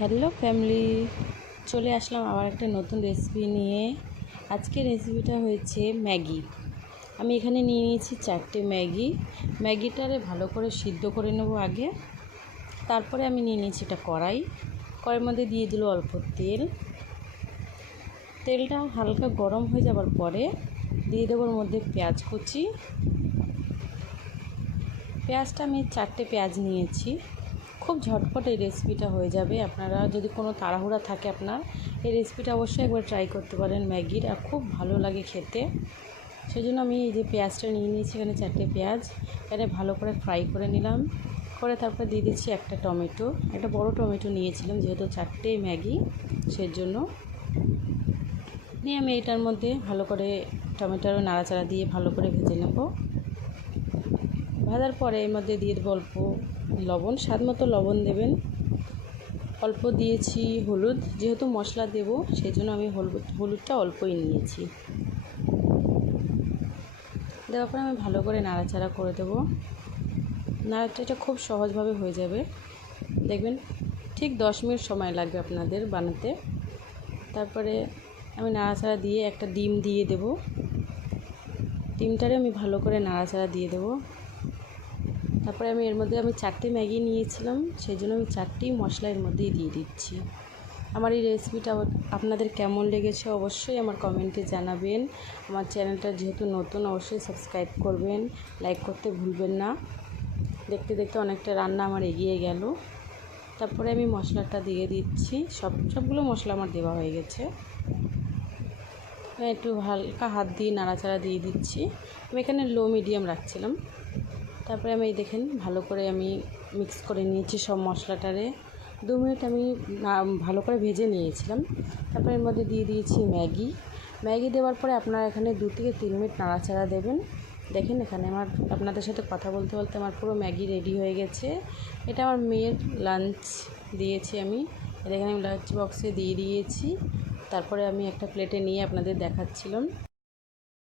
Hello family, চলে আসলাম আবার একটা নতুন রেসিপি নিয়ে। আজকে রেসিপিটা হয়েছে ম্যাগি। আমি এখানে নিয়ে নিয়েছি 4টে ম্যাগিটারে ভালো করে সিদ্ধ করে নেব আগে। তারপরে আমি নিয়ে নিয়েছি এটা কড়াইয়ের মধ্যে দিয়ে দিল অল্প তেলটা হালকা গরম হয়ে যাবার পরে দিয়ে দেবো ওর মধ্যে পেঁয়াজ কুচি। পেঁয়াজটা আমি 4টে পেঁয়াজ নিয়েছি। খুব ঝটপট এই রেসিপিটা হয়ে যাবে। আপনারা যদি কোনো তাড়াহুড়া থাকে আপনার, এই রেসিপিটা অবশ্যই একবার ট্রাই করতে পারেন ম্যাগির, আর খুব ভালো লাগে খেতে। সেই জন্য আমি এই যে পেঁয়াজটা নিয়ে নিয়েছি, এখানে 4টে পেঁয়াজ এখানে ভালো করে ফ্রাই করে নিলাম। করে তারপরে দিয়ে দিচ্ছি একটা টমেটো, একটা বড় টমেটো নিয়েছিলাম যেহেতু 4টে ম্যাগি, সেই জন্য নিয়ে আমি এটার মধ্যে ভালো করে টমেটোর নাড়াচাড়া দিয়ে ভালো করে ভেজে নেব। ভাজার পরে এর মধ্যে দিয়ে দেবো অল্প লবণ, স্বাদ মতো লবণ দেবেন। অল্প দিয়েছি হলুদ, যেহেতু মশলা দেব সেই জন্য আমি হলুদটা অল্পই নিয়েছি। দেওয়ার পরে আমি ভালো করে নাড়াচাড়া করে দেবো। নাড়াচাড়াটা খুব সহজভাবে হয়ে যাবে, দেখবেন ঠিক 10 মিনিট সময় লাগবে আপনাদের বানাতে। তারপরে আমি নাড়াচাড়া দিয়ে একটা ডিম দিয়ে দেব। ডিমটারে আমি ভালো করে নাড়াচাড়া দিয়ে দেবো। তারপরে আমি এর মধ্যে 4টে ম্যাগি নিয়েছিলাম, সেই জন্য আমি 4টি মশলা এর মধ্যেই দিয়ে দিচ্ছি। আমার এই রেসিপিটা আপনাদের কেমন লেগেছে অবশ্যই আমার কমেন্টে জানাবেন। আমার চ্যানেলটা যেহেতু নতুন, অবশ্যই সাবস্ক্রাইব করবেন, লাইক করতে ভুলবেন না। দেখতে দেখতে অনেকটা রান্না আমার এগিয়ে গেল। তারপরে আমি মশলাটা দিয়ে দিচ্ছি। সবগুলো মশলা আমার দেওয়া হয়ে গেছে। একটু হালকা হাত দিয়ে নাড়াচাড়া দিয়ে দিচ্ছি। আমি এখানে লো মিডিয়াম রাখছিলাম। তারপরে আমি দেখেন ভালো করে আমি মিক্স করে নিয়েছি সব মশলাটারে। 2 মিনিট আমি ভালো করে ভেজে নিয়েছিলাম। তারপরে এর মধ্যে দিয়ে দিয়েছি ম্যাগি দেওয়ার পরে আপনারা এখানে 2 থেকে 3 মিনিট নাড়াচাড়া দেবেন। দেখেন এখানে আপনাদের সাথে কথা বলতে বলতে আমার পুরো ম্যাগি রেডি হয়ে গেছে। এটা আমার মেয়ের লাঞ্চ দিয়েছি আমি, এখানে আমি লাঞ্চ বক্সে দিয়ে দিয়েছি। তারপরে আমি একটা প্লেটে নিয়ে আপনাদের দেখাচ্ছিলাম।